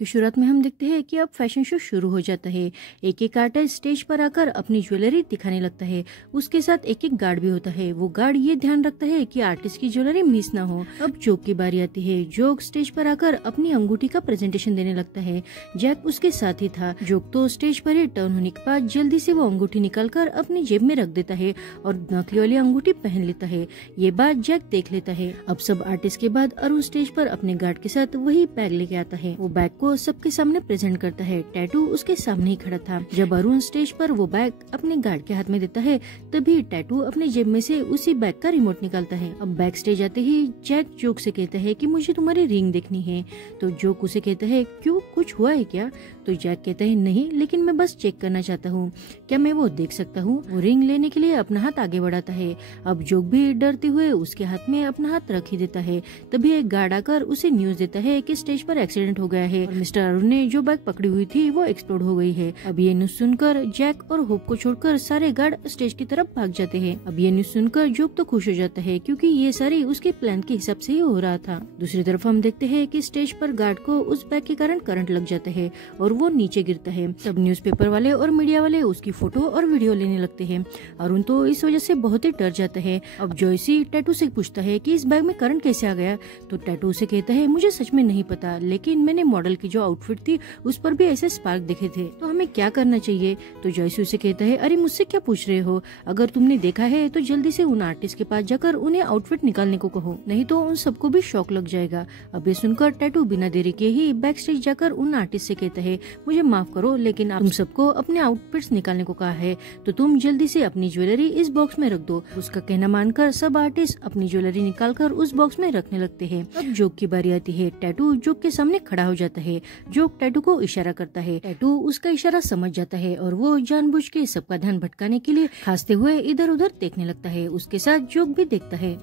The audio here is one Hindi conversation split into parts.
की शुरुआत में हम देखते हैं कि अब फैशन शो शुरू हो जाता है। एक एक आर्टिस्ट स्टेज पर आकर अपनी ज्वेलरी दिखाने लगता है। उसके साथ एक एक गार्ड भी होता है। वो गार्ड ये ध्यान रखता है कि आर्टिस्ट की ज्वेलरी मिस ना हो। अब जोक की बारी आती है। जोक स्टेज पर आकर अपनी अंगूठी का प्रेजेंटेशन देने लगता है। जैक उसके साथ ही था। जोक तो स्टेज पर ही टर्न होने के बाद जल्दी से वो अंगूठी निकालकर अपनी जेब में रख देता है और नकली वाली अंगूठी पहन लेता है। ये बात जैक देख लेता है। अब सब आर्टिस्ट के बाद अरुण स्टेज पर अपने गार्ड के साथ वही बैग लेके आता है। वो बैग को सबके सामने प्रेजेंट करता है। टैटू उसके सामने ही खड़ा था। जब अरुण स्टेज पर वो बैग अपने गार्ड के हाथ में देता है तभी टैटू अपने जेब में से उसी बैग का रिमोट निकालता है। अब बैक स्टेज आते ही जैक जोक से कहता है कि मुझे तुम्हारी रिंग देखनी है। तो जोक उसे कहता है क्यों, कुछ हुआ है क्या? तो जैक कहता है नहीं, लेकिन मैं बस चेक करना चाहता हूँ, क्या मैं वो देख सकता हूँ? वो रिंग लेने के लिए अपना हाथ आगे बढ़ाता है। अब जोक भी डरते हुए उसके हाथ में अपना हाथ रख ही देता है। तभी एक गार्ड आकर उसे न्यूज देता है कि स्टेज पर एक्सीडेंट हो गया है और मिस्टर अरुण ने जो बैग पकड़ी हुई थी वो एक्सप्लोड हो गई है। अब ये न्यूज सुनकर जैक और होप को छोड़कर सारे गार्ड स्टेज की तरफ भाग जाते हैं। अब ये न्यूज सुनकर जोक तो खुश हो जाता है क्योंकि ये सारी उसके प्लान के हिसाब से ही हो रहा था। दूसरी तरफ हम देखते हैं कि स्टेज पर गार्ड को उस बैग के कारण करंट लग जाता है और वो नीचे गिरता है। सब न्यूज़पेपर वाले और मीडिया वाले उसकी फोटो और वीडियो लेने लगते हैं। अरुण तो इस वजह से बहुत ही डर जाता है। अब जॉयसी टैटू से पूछता है कि इस बैग में करंट कैसे आ गया? तो टैटू से कहता है मुझे सच में नहीं पता, लेकिन मैंने मॉडल की जो आउटफिट थी उस पर भी ऐसे स्पार्क दिखे थे, तो हमें क्या करना चाहिए? तो जॉयसी उसे कहता है अरे मुझसे क्या पूछ रहे हो? अगर तुमने देखा है तो जल्दी से उन आर्टिस्ट के पास जाकर उन्हें आउटफिट निकालने को कहो, नहीं तो उन सबको भी शॉक लग जाएगा। अब ये सुनकर टैटू बिना देरी के ही बैक स्टेज जाकर उन आर्टिस्ट से कहता है मुझे माफ करो, लेकिन तुम सबको अपने आउटफिट्स निकालने को कहा है, तो तुम जल्दी से अपनी ज्वेलरी इस बॉक्स में रख दो। उसका कहना मानकर सब आर्टिस्ट अपनी ज्वेलरी निकालकर उस बॉक्स में रखने लगते हैं। अब जोक की बारी आती है। टैटू जोक के सामने खड़ा हो जाता है। जोक टैटू को इशारा करता है। टैटू उसका इशारा समझ जाता है और वो जानबूझ के सबका ध्यान भटकाने के लिए खांसते हुए इधर उधर देखने लगता है। उसके साथ जोक भी देखता है।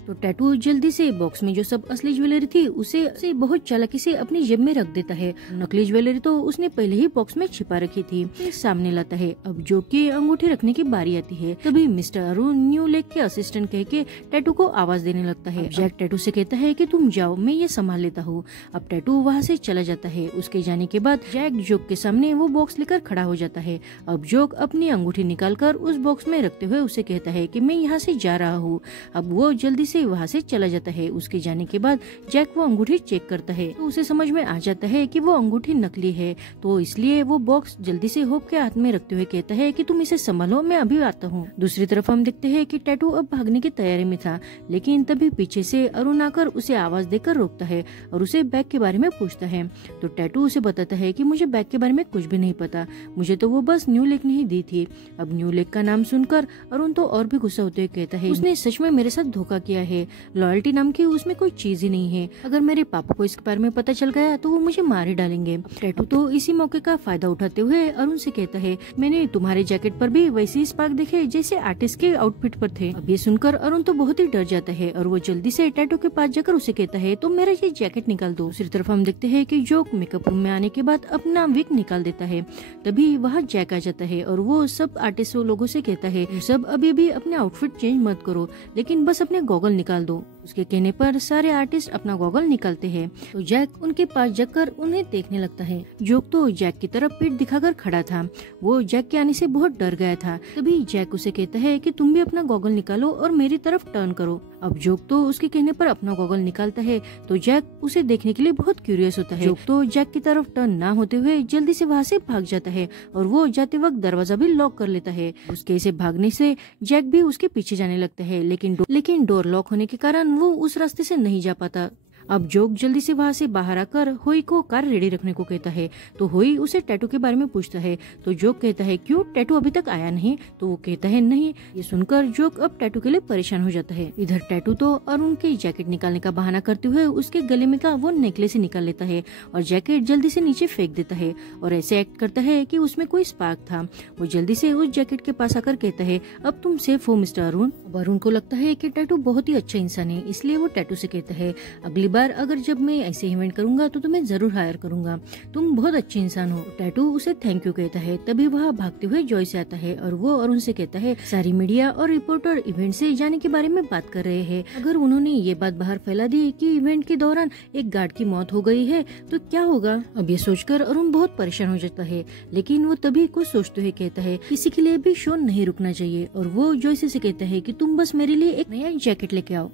तो टैटू जल्दी से बॉक्स में जो सब असली ज्वेलरी थी उसे बहुत चालाकी से अपनी जेब में रख देता है। नकली ज्वेलरी तो उसने पहले ही बॉक्स में छिपा रखी थी, सामने लाता है। अब जोक की अंगूठी रखने की बारी आती है। तभी मिस्टर अरुण न्यू लेक के असिस्टेंट कह के टैटू को आवाज देने लगता है। जैक टैटू से कहता है कि तुम जाओ, मैं ये संभाल लेता हूँ। अब टैटू वहाँ से चला जाता है। उसके जाने के बाद जैक जोक के सामने वो बॉक्स लेकर खड़ा हो जाता है। अब जोक अपनी अंगूठी निकालकर उस बॉक्स में रखते हुए उसे कहता है कि मैं यहाँ से जा रहा हूँ। अब वो जल्दी से वहाँ से चला जाता है। उसके जाने के बाद जैक वो अंगूठी चेक करता है तो उसे समझ में आ जाता है कि वो अंगूठी नकली है, तो इसलिए वो बॉक्स जल्दी से होप के हाथ में रखते हुए कहता है कि तुम इसे संभालो, मैं अभी आता हूँ। दूसरी तरफ हम देखते हैं कि टैटू अब भागने की तैयारी में था, लेकिन तभी पीछे से अरुण आकर उसे आवाज देकर रोकता है और उसे बैग के बारे में पूछता है। तो टैटू उसे बताता है कि मुझे बैग के बारे में कुछ भी नहीं पता, मुझे तो वो बस न्यू लेक ने ही दी थी। अब न्यू लेक का नाम सुनकर अरुण तो और भी गुस्सा होते हुए कहता है उसने सच में मेरे साथ धोखा किया है। लॉयल्टी नाम की उसमें कोई चीज ही नहीं है। अगर मेरे पापा को इसके बारे में पता चल गया तो वो मुझे मार ही डालेंगे। टैटू तो इसी मौके का फायदा उठाते हुए अरुण से कहता है मैंने तुम्हारे जैकेट पर भी वैसे स्पार्क देखे जैसे आर्टिस्ट के आउटफिट पर थे। अब ये सुनकर अरुण तो बहुत ही डर जाता है और वो जल्दी से टैटू के पास जाकर उसे कहता है तो मेरा ये जैकेट निकाल दो। दूसरी तरफ हम देखते हैं कि जोक मेकअप रूम में आने के बाद अपना विग निकाल देता है। तभी वहाँ जैक आ जाता है और वो सब आर्टिस्ट लोगों से कहता है सब अभी भी अपने आउटफिट चेंज मत करो, लेकिन बस अपने गॉगल निकाल दो। उसके कहने पर सारे आर्टिस्ट अपना गॉगल निकालते हैं। तो जैक उनके पास जाकर उन्हें देखने लगता है। जोक तो जैक की तरफ पीठ दिखाकर खड़ा था। वो जैक के आने से बहुत डर गया था। तभी जैक उसे कहता है कि तुम भी अपना गॉगल निकालो और मेरी तरफ टर्न करो। अब जोक तो उसके कहने पर अपना गॉगल निकालता है तो जैक उसे देखने के लिए बहुत क्यूरियस होता है। जोक तो जैक की तरफ टर्न ना होते हुए जल्दी से वहाँ से भाग जाता है और वो जाते वक्त दरवाजा भी लॉक कर लेता है। उसके ऐसे भागने से जैक भी उसके पीछे जाने लगता है, लेकिन डोर लॉक होने के कारण वो उस रास्ते से नहीं जा पाता। अब जोक जल्दी से वहाँ से बाहर आकर होई को कार रेडी रखने को कहता है। तो होई उसे टैटू के बारे में पूछता है। तो जोक कहता है क्यों, टैटू अभी तक आया नहीं? तो वो कहता है नहीं। ये सुनकर जोक अब टैटू के लिए परेशान हो जाता है। इधर टैटू तो अरुण के जैकेट निकालने का बहाना करते हुए उसके गले में का वो नेकलेस ही निकाल लेता है और जैकेट जल्दी से नीचे फेंक देता है और ऐसे एक्ट करता है कि उसमें कोई स्पार्क था। वो जल्दी से उस जैकेट के पास आकर कहता है अब तुम सेफ हो मिस्टर अरुण। अब अरुण को लगता है कि टैटू बहुत ही अच्छा इंसान है, इसलिए वो टैटू से कहता है अगली बार बार अगर जब मैं ऐसे इवेंट करूंगा तो तुम्हें जरूर हायर करूंगा, तुम बहुत अच्छे इंसान हो। टैटू उसे थैंक यू कहता है। तभी वह भागते हुए जॉय से आता है और वो अरुण से कहता है सारी मीडिया और रिपोर्टर इवेंट से जाने के बारे में बात कर रहे हैं। अगर उन्होंने ये बात बाहर फैला दी कि इवेंट के दौरान एक गार्ड की मौत हो गई है तो क्या होगा। अब ये सोचकर अरुण बहुत परेशान हो जाता है, लेकिन वो तभी कुछ सोचते हुए कहता है किसी के लिए भी शो नहीं रुकना चाहिए। और वो जॉयसी से कहता है कि तुम बस मेरे लिए एक नया जैकेट लेके आओ।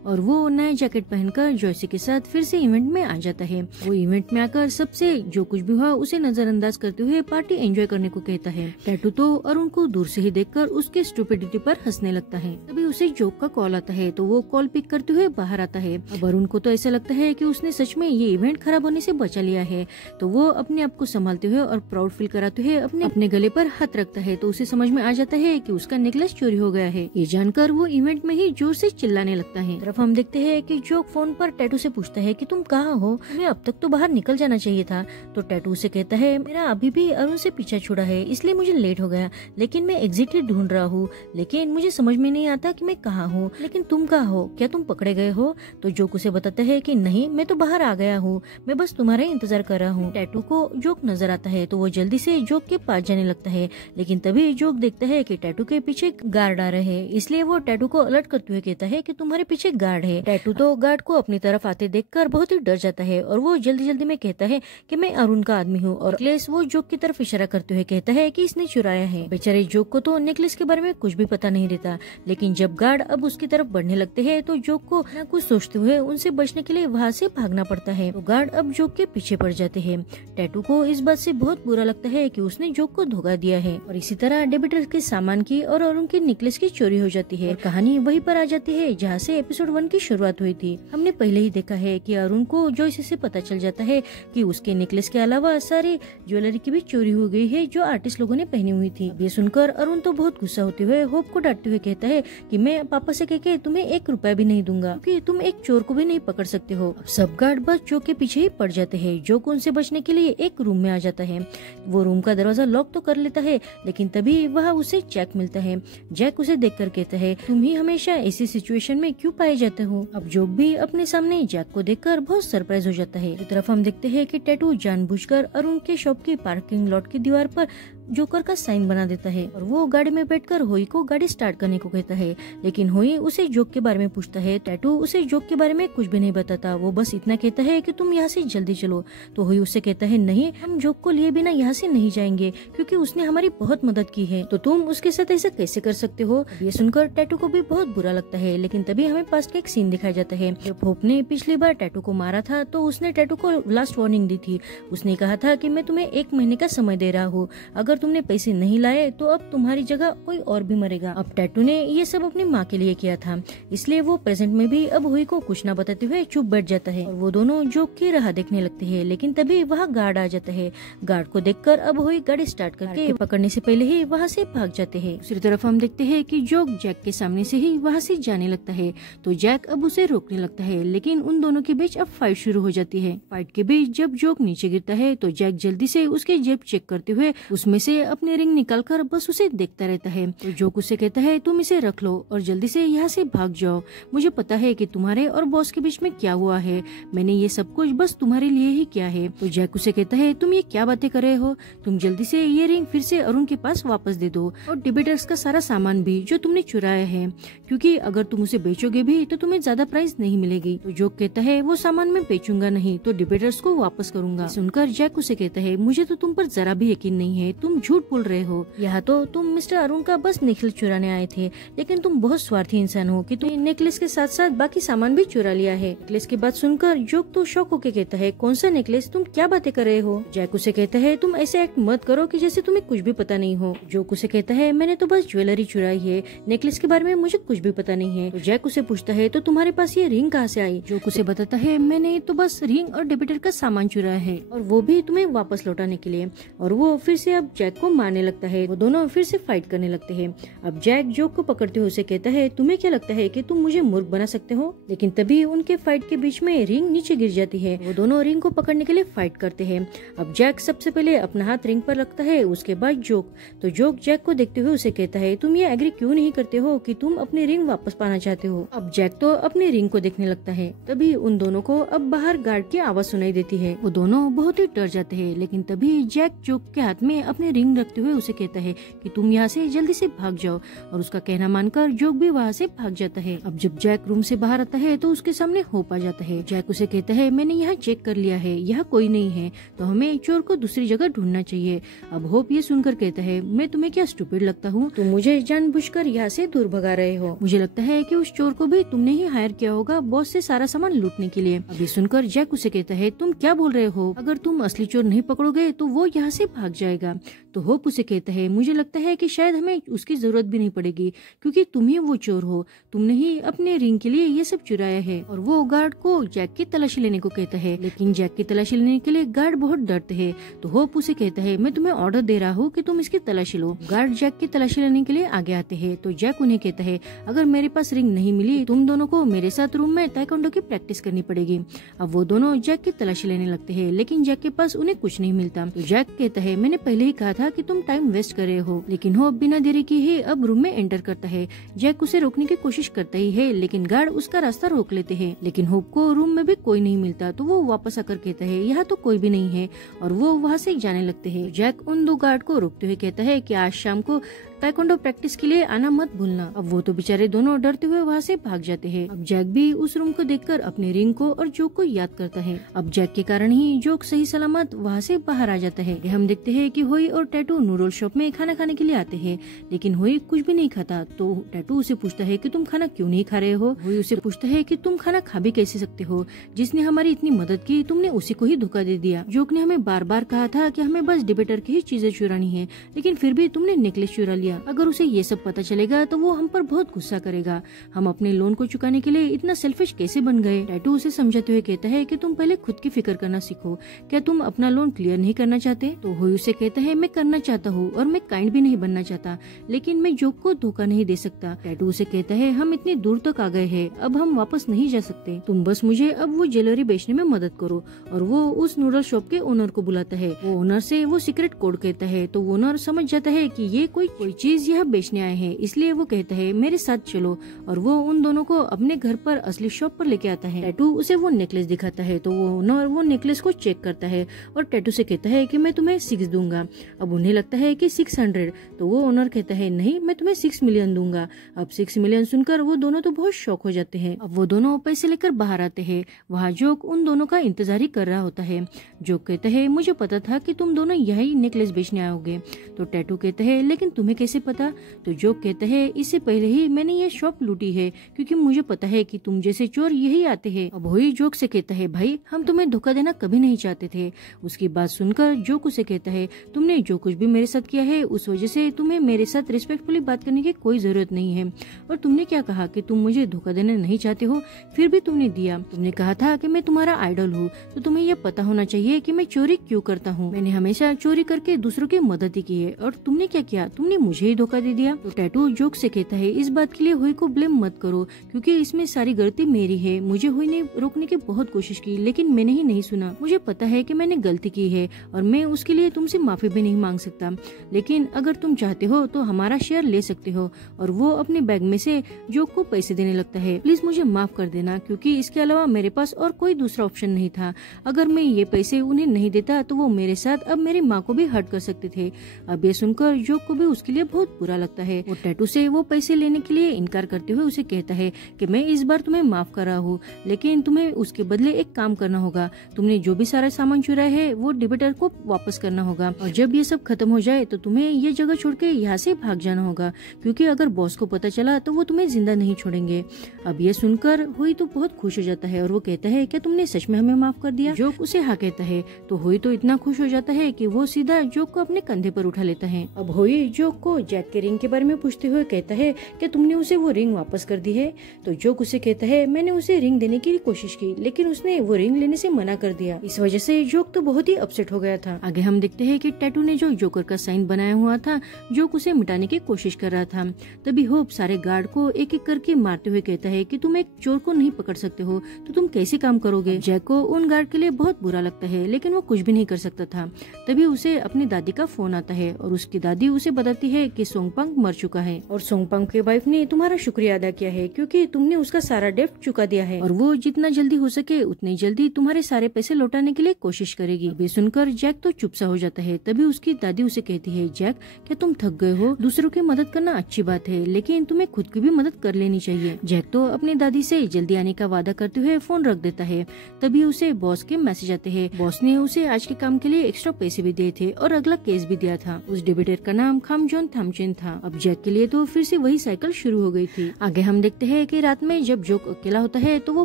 और वो नया जैकेट पहनकर जॉयसी के साथ फिर से इवेंट में आ जाता है। वो इवेंट में आकर सबसे जो कुछ भी हुआ उसे नजरअंदाज करते हुए पार्टी एंजॉय करने को कहता है। टैटू तो अरुण को दूर से ही देखकर उसके स्टुपिडिटी पर हंसने लगता है। तभी उसे जोक का कॉल आता है तो वो कॉल पिक करते हुए बाहर आता है। अब अरुण को तो ऐसा लगता है कि उसने सच में ये इवेंट खराब होने से बचा लिया है, तो वो अपने आप को संभालते हुए और प्राउड फील कराते हुए अपने गले पर हाथ रखता है तो उसे समझ में आ जाता है कि उसका नेकलेस चोरी हो गया है। ये जानकर वो इवेंट में ही जोर से चिल्लाने लगता है। तरफ हम देखते हैं कि जोक फोन पर टैटू से पूछता है कि तुम कहाँ हो, तुम्हें अब तक तो बाहर निकल जाना चाहिए था। तो टैटू से कहता है मेरा अभी भी अरुण से पीछा छुड़ा है, इसलिए मुझे लेट हो गया, लेकिन मैं एग्जिट ही ढूंढ रहा हूँ, लेकिन मुझे समझ में नहीं आता कि मैं कहाँ हूँ। लेकिन तुम कहाँ हो, क्या तुम पकड़े गए हो? तो जोक उसे बताता है कि नहीं, मैं तो बाहर आ गया हूँ, मैं बस तुम्हारा इंतजार कर रहा हूँ। टैटू को जोक नजर आता है तो वो जल्दी से जोक के पास जाने लगता है, लेकिन तभी जोक देखता है कि टैटू के पीछे गार्ड आ रहे हैं, इसलिए वो टैटू को अलर्ट करते हुए कहता है कि तुम्हारे पीछे गार्ड है। टैटू तो गार्ड को अपनी तरफ आते देखकर बहुत ही डर जाता है और वो जल्दी जल्दी में कहता है कि मैं अरुण का आदमी हूँ। और नेकलेस वो जोक की तरफ इशारा करते हुए कहता है कि इसने चुराया है। बेचारे जोक को तो नेकलेस के बारे में कुछ भी पता नहीं रहता, लेकिन जब गार्ड अब उसकी तरफ बढ़ने लगते हैं तो जोक को न कुछ सोचते हुए उनसे बचने के लिए वहाँ से भागना पड़ता है। तो गार्ड अब जोक के पीछे पड़ जाते हैं। टैटू को इस बात से बहुत बुरा लगता है कि उसने जोक को धोखा दिया है और इसी तरह डेबिटर के सामान की और अरुण के नेकलेस की चोरी हो जाती है। कहानी वहीं पर आ जाती है जहाँ से एपिसोड 1 की शुरुआत हुई थी। हमने पहले ही देखा है कि अरुण को जॉयसी से पता चल जाता है कि उसके नेकलेस के अलावा सारी ज्वेलरी की भी चोरी हो गई है जो आर्टिस्ट लोगों ने पहनी हुई थी। ये सुनकर अरुण तो बहुत गुस्सा होते हुए होप को डांटते हुए कहता है कि मैं पापा से कहके तुम्हें 1 रुपया भी नहीं दूंगा, क्योंकि तुम एक चोर को भी नहीं पकड़ सकते हो। सब गार्ड बस जोक के पीछे ही पड़ जाते हैं। जोक उनसे बचने के लिए एक रूम में आ जाता है। वो रूम का दरवाजा लॉक तो कर लेता है, लेकिन तभी वहाँ उसे जैक मिलता है। जैक उसे देखकर कहता है तुम ही हमेशा ऐसी सिचुएशन में क्यों पाए जाते हो। अब जोक भी अपने सामने जैक को देखकर बहुत सरप्राइज हो जाता है। एक तरफ हम देखते हैं कि टैटू जानबूझकर अरुण के शॉप की पार्किंग लॉट की दीवार पर जोकर का साइन बना देता है और वो गाड़ी में बैठकर होई को गाड़ी स्टार्ट करने को कहता है, लेकिन होई उसे जोक के बारे में पूछता है। टैटू उसे जोक के बारे में कुछ भी नहीं बताता, वो बस इतना कहता है कि तुम यहाँ से जल्दी चलो। तो होई उससे कहता है नहीं, हम जोक को लिए बिना यहाँ से नहीं जाएंगे, क्योंकि उसने हमारी बहुत मदद की है, तो तुम उसके साथ ऐसा कैसे कर सकते हो। ये सुनकर टैटू को भी बहुत बुरा लगता है, लेकिन तभी हमें पास्ट का एक सीन दिखाया जाता है। जब होप ने पिछली बार टैटू को मारा था तो उसने टैटू को लास्ट वार्निंग दी थी। उसने कहा था कि मैं तुम्हें 1 महीने का समय दे रहा हूँ, अगर तुमने पैसे नहीं लाए तो अब तुम्हारी जगह कोई और भी मरेगा। अब टैटू ने ये सब अपनी माँ के लिए किया था, इसलिए वो प्रेजेंट में भी अब हुई को कुछ न बताते हुए चुप बैठ जाता है और वो दोनों जोक की राह देखने लगते हैं। लेकिन तभी वहाँ गार्ड आ जाता है। गार्ड को देखकर अब हुई गाड़ी स्टार्ट करके पकड़ने से पहले ही वहाँ से भाग जाते हैं। दूसरी तरफ हम देखते हैं कि जोक जैक के सामने से ही वहाँ से जाने लगता है, तो जैक अब उसे रोकने लगता है, लेकिन उन दोनों के बीच अब फाइट शुरू हो जाती है। फाइट के बीच जब जोक नीचे गिरता है तो जैक जल्दी से उसके जेब चेक करते हुए उसमें से अपने रिंग निकालकर बस उसे देखता रहता है। तो जोक उसे कहता है तुम इसे रख लो और जल्दी से यहाँ से भाग जाओ, मुझे पता है कि तुम्हारे और बॉस के बीच में क्या हुआ है, मैंने ये सब कुछ बस तुम्हारे लिए ही किया है। तो जैक उसे कहता है तुम ये क्या बातें कर रहे हो, तुम जल्दी से ये रिंग फिर से अरुण के पास वापस दे दो और डिबेटर्स का सारा सामान भी जो तुमने चुराया है, क्योंकि अगर तुम उसे बेचोगे भी तो तुम्हें ज्यादा प्राइस नहीं मिलेगी। तो जोक कहता है वो सामान मैं बेचूंगा नहीं, तो डिबेटर्स को वापस करूंगा। सुनकर जैक उसे कहता है मुझे तो तुम पर जरा भी यकीन नहीं है, तुम झूठ बोल रहे हो। यहाँ तो तुम मिस्टर अरुण का बस नेकलेस चुराने आए थे, लेकिन तुम बहुत स्वार्थी इंसान हो कि तुम नेकलेस के साथ साथ बाकी सामान भी चुरा लिया है। नेकलेस की बात सुनकर जोक तो शॉक होके कहता है कौन सा नेकलेस, तुम क्या बातें कर रहे हो। जैक उसे कहता है तुम ऐसे एक्ट मत करो कि जैसे तुम्हें कुछ भी पता नहीं हो। जोक उसे कहता है मैंने तो बस ज्वेलरी चुराई है, नेकलेस के बारे में मुझे कुछ भी पता नहीं है। तो जैक उसे पूछता है तो तुम्हारे पास ये रिंग कहाँ से आई। जोक उसे बताता है मैंने तो बस रिंग और डेबिटर का सामान चुराया है, और वो भी तुम्हें वापस लौटाने के लिए। और वो फिर से अब जैक को मारने लगता है। वो दोनों फिर से फाइट करने लगते हैं। अब जैक जोक को पकड़ते हुए उसे कहता है, तुम्हें क्या लगता है कि तुम मुझे मूर्ख बना सकते हो? लेकिन तभी उनके फाइट के बीच में रिंग नीचे गिर जाती है। वो दोनों रिंग को पकड़ने के लिए फाइट करते हैं। अब जैक सबसे पहले अपना हाथ रिंग पर रखता है, उसके बाद जोक। तो जोक जैक को देखते हुए उसे कहता है, तुम ये एग्री क्यों नहीं करते हो कि तुम अपनी रिंग वापस पाना चाहते हो? अब जैक तो अपनी रिंग को देखने लगता है। तभी उन दोनों को अब बाहर गार्ड की आवाज सुनाई देती है। वो दोनों बहुत ही डर जाते हैं। लेकिन तभी जैक जोक के हाथ में अपनी रिंग रखते हुए उसे कहता है कि तुम यहाँ से जल्दी से भाग जाओ। और उसका कहना मानकर जोक भी वहाँ से भाग जाता है। अब जब जैक रूम से बाहर आता है तो उसके सामने होप आ जाता है। जैक उसे कहता है, मैंने यहाँ चेक कर लिया है, यहाँ कोई नहीं है, तो हमें चोर को दूसरी जगह ढूंढना चाहिए। अब होप ये सुनकर कहता है, मैं तुम्हें क्या स्टूपिड लगता हूँ? तुम मुझे जानबूझकर यहाँ से दूर भगा रहे हो। मुझे लगता है कि उस चोर को भी तुमने ही हायर किया होगा बॉस से सारा सामान लूटने के लिए। अब ये सुनकर जैक उसे कहता है, तुम क्या बोल रहे हो? अगर तुम असली चोर नहीं पकड़ोगे तो वो यहाँ से भाग जाएगा। तो होप उसे कहता है, मुझे लगता है कि शायद हमें उसकी जरूरत भी नहीं पड़ेगी, क्योंकि तुम ही वो चोर हो। तुमने ही अपने रिंग के लिए ये सब चुराया है। और वो गार्ड को जैक की तलाशी लेने को कहता है। लेकिन जैक की तलाशी लेने के लिए गार्ड बहुत डरते हैं। तो होप उसे कहता है, मैं तुम्हें ऑर्डर दे रहा हूँ कि तुम इसकी तलाशी लो। गार्ड जैक की तलाशी लेने के लिए आगे आते हैं। तो जैक उन्हें कहता है, अगर मेरे पास रिंग नहीं मिली, तुम दोनों को मेरे साथ रूम में ताइक्वांडो की प्रैक्टिस करनी पड़ेगी। अब वो दोनों जैक की तलाशी लेने लगते हैं। लेकिन जैक के पास उन्हें कुछ नहीं मिलता। तो जैक कहता है, मैंने पहले ही कहा था कि तुम टाइम वेस्ट कर रहे हो। लेकिन होप बिना देरी की ही अब रूम में एंटर करता है। जैक उसे रोकने की कोशिश करता ही है, लेकिन गार्ड उसका रास्ता रोक लेते हैं। लेकिन होप को रूम में भी कोई नहीं मिलता। तो वो वापस आकर कहता है, यहाँ तो कोई भी नहीं है, और वो वहाँ से जाने लगते हैं। जैक उन दो गार्ड को रोकते हुए कहता है कि आज शाम को ताइक्वांडो प्रैक्टिस के लिए आना मत भूलना। अब वो तो बेचारे दोनों डरते हुए वहाँ से भाग जाते हैं। अब जैक भी उस रूम को देखकर अपने रिंग को और जोक को याद करता है। अब जैक के कारण ही जोक सही सलामत वहाँ से बाहर आ जाता है। हम देखते हैं कि होई और टैटू नूडल शॉप में खाना खाने के लिए आते हैं, लेकिन होई कुछ भी नहीं खाता। तो टैटू उसे पूछता है कि तुम खाना क्यों नहीं खा रहे हो? होई उसे पूछता है कि तुम खाना खा भी कैसे सकते हो? जिसने हमारी इतनी मदद की, तुमने उसी को ही धोखा दे दिया। जोक ने हमें बार बार कहा था कि हमें बस डिबेटर की ही चीजें चुरानी है, लेकिन फिर भी तुमने नेकलेस चुरा लिया। अगर उसे ये सब पता चलेगा तो वो हम पर बहुत गुस्सा करेगा। हम अपने लोन को चुकाने के लिए इतना सेल्फिश कैसे बन गए? टैटू उसे समझाते हुए कहता है कि तुम पहले खुद की फिक्र करना सीखो। क्या तुम अपना लोन क्लियर नहीं करना चाहते? तो होई उसे कहता है, मैं करना चाहता हूँ और मैं काइंड भी नहीं बनना चाहता, लेकिन मैं जोक को धोखा नहीं दे सकता। टैटू उसे कहता है, हम इतनी दूर तक आ गए हैं, अब हम वापस नहीं जा सकते। तुम बस मुझे अब वो ज्वेलरी बेचने में मदद करो। और वो उस नूडल शॉप के ओनर को बुलाता है। वो ओनर से वो सीक्रेट कोड कहता है। तो ओनर समझ जाता है कि ये कोई चीज यह बेचने आए हैं, इसलिए वो कहता है, मेरे साथ चलो। और वो उन दोनों को अपने घर पर असली शॉप पर लेके आता है। टैटू उसे वो नेकलेस दिखाता है। तो वो ओनर वो नेकलेस को चेक करता है और टैटू से कहता है कि मैं तुम्हें 6 दूंगा। अब उन्हें लगता है कि 600। तो वो ओनर कहता है, नहीं, मैं तुम्हें 6 मिलियन दूंगा। अब 6 मिलियन सुनकर वो दोनों तो बहुत शॉक हो जाते हैं। अब वो दोनों पैसे लेकर बाहर आते हैं। वहाँ जोक उन दोनों का इंतजार ही कर रहा होता है। जोक कहता है, मुझे पता था कि तुम दोनों यही नेकलेस बेचने आओगे। तो टैटू कहता है, लेकिन तुम्हें कैसे पता? तो जोक कहता है, इससे पहले ही मैंने ये शॉप लूटी है, क्योंकि मुझे पता है कि तुम जैसे चोर यही आते हैं। अब वही जोक से कहता है, भाई हम तुम्हें धोखा देना कभी नहीं चाहते थे। उसकी बात सुनकर जोक उसे कहता है, तुमने जो कुछ भी मेरे साथ किया है उस वजह से तुम्हें मेरे साथ रिस्पेक्टफुली बात करने की कोई जरूरत नहीं है। और तुमने क्या कहा कि तुम मुझे धोखा देना नहीं चाहते हो, फिर भी तुमने दिया। तुमने कहा था कि मैं तुम्हारा आइडल हूँ, तो तुम्हें ये पता होना चाहिए कि मैं चोरी क्यों करता हूँ। मैंने हमेशा चोरी करके दूसरों की मदद ही की है, और तुमने क्या किया? तुमने मुझे ही धोखा दे दिया। तो टैटू जोक से कहता है, इस बात के लिए होई को ब्लेम मत करो, क्योंकि इसमें सारी गलती मेरी है। मुझे होई ने रोकने की बहुत कोशिश की, लेकिन मैंने ही नहीं सुना। मुझे पता है कि मैंने गलती की है और मैं उसके लिए तुमसे माफी भी नहीं मांग सकता, लेकिन अगर तुम चाहते हो तो हमारा शेयर ले सकते हो। और वो अपने बैग में से जोक को पैसे देने लगता है। प्लीज मुझे माफ कर देना, क्योंकि इसके अलावा मेरे पास और कोई दूसरा ऑप्शन नहीं था। अगर मैं ये पैसे उन्हें नहीं देता तो वो मेरे साथ अब मेरी माँ को भी हर्ट कर सकते थे। अब ये सुनकर जोक को भी उसके लिए बहुत बुरा लगता है। वो टैटू से वो पैसे लेने के लिए इनकार करते हुए उसे कहता है कि मैं इस बार तुम्हें माफ कर रहा हूँ, लेकिन तुम्हें उसके बदले एक काम करना होगा। तुमने जो भी सारा सामान चुराया है वो डिबेटर को वापस करना होगा, और जब ये सब खत्म हो जाए तो तुम्हें ये जगह छोड़ के यहाँ से भाग जाना होगा, क्योंकि अगर बॉस को पता चला तो वो तुम्हें जिंदा नहीं छोड़ेंगे। अब ये सुनकर हुई तो बहुत खुश हो जाता है और वो कहता है, क्या तुमने सच में हमें माफ कर दिया? जोक उसे हाँ कहता है। तो हुई तो इतना खुश हो जाता है कि वो सीधा जोक को अपने कंधे पर उठा लेता है। अब हुई जोक को जैक के रिंग के बारे में पूछते हुए कहता है कि तुमने उसे वो रिंग वापस कर दी है। तो जोक उसे कहता है मैंने उसे रिंग देने की कोशिश की लेकिन उसने वो रिंग लेने से मना कर दिया। इस वजह से जोक तो बहुत ही अपसेट हो गया था। आगे हम देखते हैं कि टैटू ने जो जोकर का साइन बनाया हुआ था जोक उसे मिटाने की कोशिश कर रहा था। तभी होप सारे गार्ड को एक एक करके मारते हुए कहता है कि तुम एक चोर को नहीं पकड़ सकते हो तो तुम कैसे काम करोगे। जैक को उन गार्ड के लिए बहुत बुरा लगता है लेकिन वो कुछ भी नहीं कर सकता था। तभी उसे अपनी दादी का फोन आता है और उसकी दादी उसे बताती है कि सोंगपांग मर चुका है और सोंगपांग के वाइफ ने तुम्हारा शुक्रिया अदा किया है क्योंकि तुमने उसका सारा डेब्ट चुका दिया है और वो जितना जल्दी हो सके उतनी जल्दी तुम्हारे सारे पैसे लौटाने के लिए कोशिश करेगी। ये सुनकर जैक तो चुप सा हो जाता है। तभी उसकी दादी उसे कहती है जैक क्या तुम थक गए हो? दूसरों की मदद करना अच्छी बात है लेकिन तुम्हें खुद की भी मदद कर लेनी चाहिए। जैक तो अपनी दादी से जल्दी आने का वादा करते हुए फोन रख देता है। तभी उसे बॉस के मैसेज आते हैं। बॉस ने उसे आज के काम के लिए एक्स्ट्रा पैसे भी दिए थे और अगला केस भी दिया था। उस डिबेटर का नाम खामजोन थामचेन था। अब जैक के लिए तो फिर से वही साइकिल शुरू हो गई थी। आगे हम देखते हैं कि रात में जब जोक अकेला होता है तो वो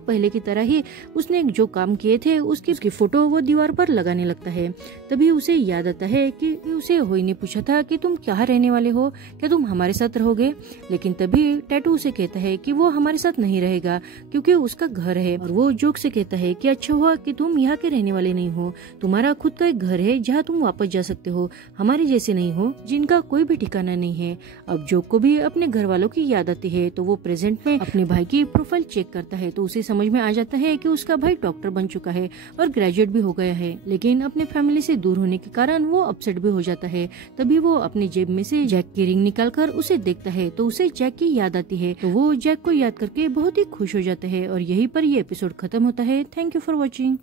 पहले की तरह ही उसने जो काम किए थे उसकी फोटो वो दीवार पर लगाने लगता है। तभी उसे याद आता है कि उसे होई ने पूछा था कि तुम क्या रहने वाले हो, क्या तुम हमारे साथ रहोगे? लेकिन तभी टैटू उसे कहता है कि वो हमारे साथ नहीं रहेगा क्योंकि उसका घर है। और वो जोक से कहता है कि अच्छा हुआ कि तुम यहाँ के रहने वाले नहीं हो, तुम्हारा खुद का एक घर है जहाँ तुम वापस जा सकते हो, हमारे जैसे नहीं हो जिनका कोई भी ठिकाना नहीं है। अब जोक को भी अपने घर वालों की याद आती है तो वो प्रेजेंट में अपने भाई की प्रोफाइल चेक करता है तो उसे समझ में आ जाता है कि उसका भाई डॉक्टर बन चुका है और ग्रेजुएट भी हो गया है। लेकिन अपने फैमिली से दूर होने के कारण वो अपसेट भी हो जाता है। तभी वो अपनी जेब में से जैक की रिंग निकालकर उसे देखता है तो उसे जैक की याद आती है तो वो जैक को याद करके बहुत ही खुश हो जाता है। और यहीं पर ये एपिसोड खत्म होता है। Thank you for watching.